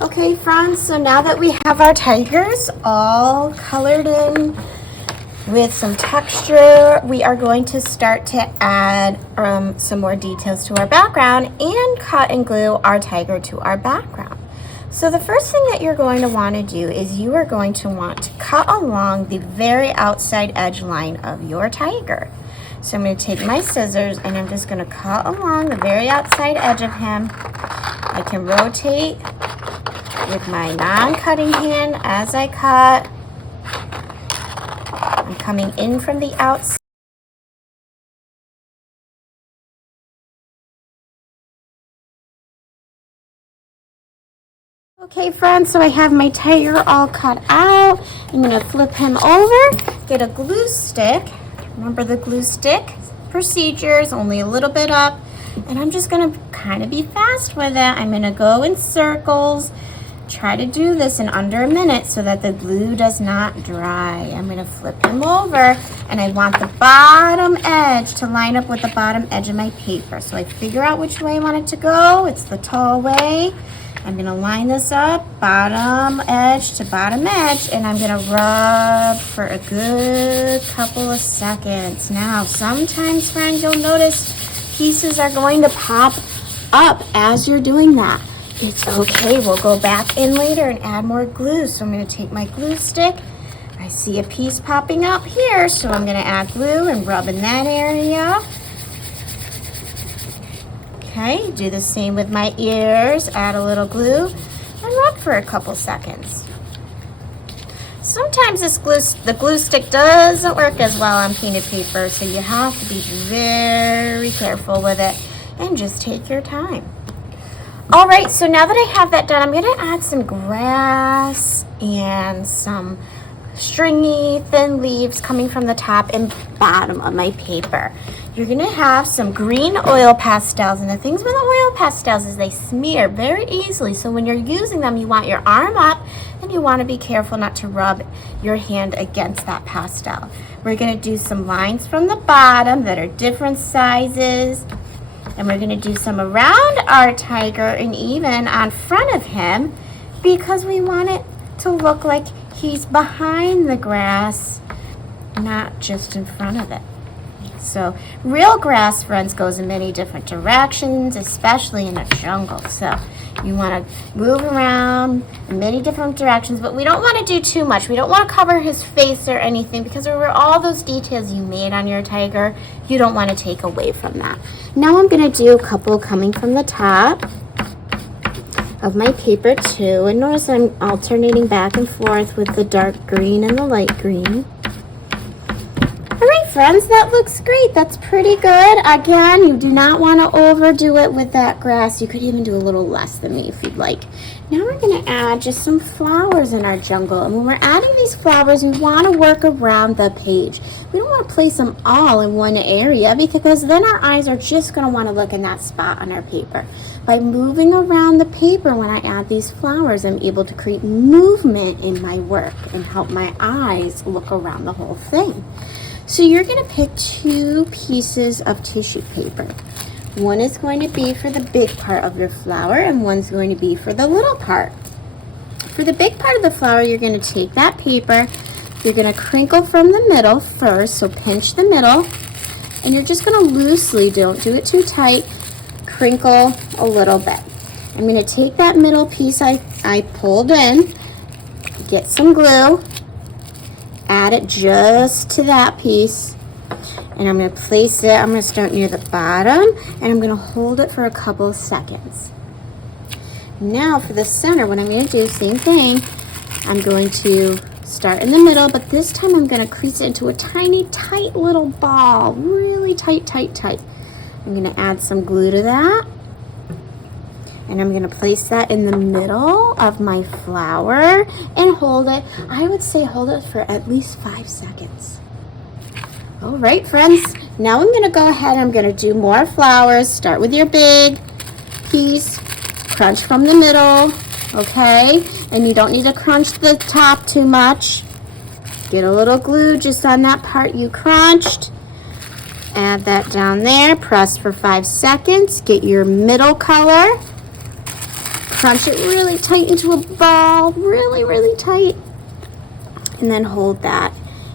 Okay friends, so now that we have our tigers all colored in with some texture, we are going to start to add some more details to our background and cut and glue our tiger to our background. So the first thing that you're going to want to do is you are going to want to cut along the very outside edge line of your tiger. So I'm going to take my scissors and I'm just going to cut along the very outside edge of him. I can rotate with my non-cutting hand as I cut. I'm coming in from the outside. Okay friends, so I have my tiger all cut out. I'm going to flip him over, get a glue stick. Remember the glue stick procedures, only a little bit up. And I'm just going to kind of be fast with it. I'm going to go in circles. Try to do this in under a minute so that the glue does not dry. I'm going to flip him over and I want the bottom edge to line up with the bottom edge of my paper. So I figure out which way I want it to go. It's the tall way. I'm going to line this up, bottom edge to bottom edge, and I'm going to rub for a good couple of seconds. Now, sometimes, friend, you'll notice pieces are going to pop up as you're doing that. It's okay, we'll go back in later and add more glue. So I'm going to take my glue stick. I see a piece popping up here, so I'm going to add glue and rub in that area. Okay, do the same with my ears. Add a little glue and rub for a couple seconds. Sometimes the glue stick doesn't work as well on painted paper, so you have to be very careful with it and just take your time. All right, so now that I have that done, I'm gonna add some grass and some stringy, thin leaves coming from the top and bottom of my paper. You're gonna have some green oil pastels, and the things with the oil pastels is they smear very easily, so when you're using them, you want your arm up and you wanna be careful not to rub your hand against that pastel. We're gonna do some lines from the bottom that are different sizes. And we're going to do some around our tiger and even on front of him because we want it to look like he's behind the grass, not just in front of it. So real grass, friends, goes in many different directions, especially in a jungle. So you want to move around in many different directions, but we don't want to do too much. We don't want to cover his face or anything because there were all those details you made on your tiger. You don't want to take away from that. Now I'm going to do a couple coming from the top of my paper too. And notice I'm alternating back and forth with the dark green and the light green. All right, friends, that looks great. That's pretty good. Again, you do not want to overdo it with that grass. You could even do a little less than me if you'd like. Now we're going to add just some flowers in our jungle. And when we're adding these flowers, we want to work around the page. We don't want to place them all in one area because then our eyes are just going to want to look in that spot on our paper. By moving around the paper when I add these flowers, I'm able to create movement in my work and help my eyes look around the whole thing. So you're going to pick two pieces of tissue paper. One is going to be for the big part of your flower and one's going to be for the little part. For the big part of the flower, you're going to take that paper, you're going to crinkle from the middle first, so pinch the middle, and you're just going to loosely, don't do it too tight, crinkle a little bit. I'm going to take that middle piece I pulled in, get some glue, add it just to that piece, and I'm going to place it, I'm going to start near the bottom, and I'm going to hold it for a couple of seconds. Now for the center, what I'm going to do, same thing, I'm going to start in the middle, but this time I'm going to crease it into a tiny, tight little ball, really tight, tight, tight. I'm going to add some glue to that, and I'm going to place that in the middle of my flower and hold it. I would say hold it for at least 5 seconds. All right, friends, now I'm going to go ahead and I'm going to do more flowers. Start with your big piece, crunch from the middle, okay? And you don't need to crunch the top too much. Get a little glue just on that part you crunched. Add that down there, press for 5 seconds, get your middle color. crunch it really tight into a ball, really, really tight, and then hold that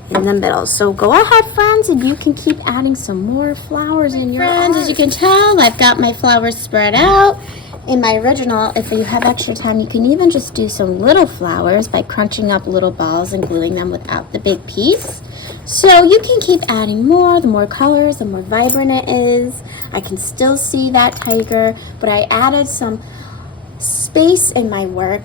in the middle. So go ahead, friends, and you can keep adding some more flowers in your art. As you can tell, I've got my flowers spread out. In my original, if you have extra time, you can even just do some little flowers by crunching up little balls and gluing them without the big piece. So you can keep adding more. The more colors, the more vibrant it is. I can still see that tiger, but I added some space in my work